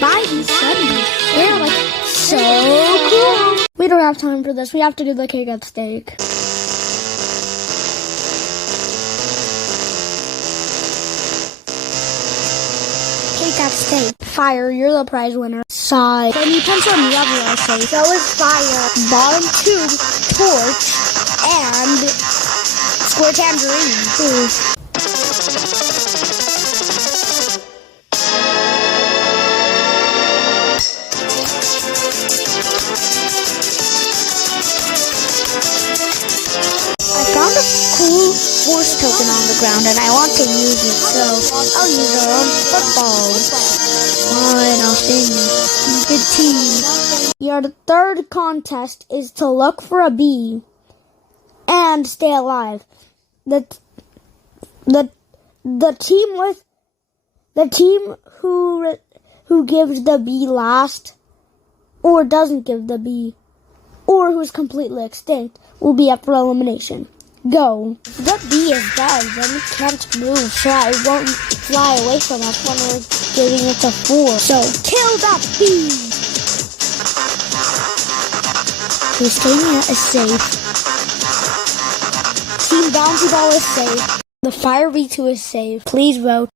by these sunnies. They're like so cool. We don't have time for this. We have to do the cake at stake. Cake at stake. Fire, you're the prize winner. Sigh. Penny pencil and rubber are safe. So is fire. Bottom tube, torch, and square tangerine. Ooh. Cool force token on the ground and I want to use it, so I'll use it on football. Fine, I'll sing. Good team. Your third contest is to look for a bee and stay alive. The team who gives the bee last or doesn't give the bee or who's completely extinct will be up for elimination. Go. The bee is dead, then it can't move, so it won't fly away from us when we're giving it a 4. So, kill that bee! Who's staying is safe. Team Bouncy Ball is safe. The Fire V2 is safe. Please vote.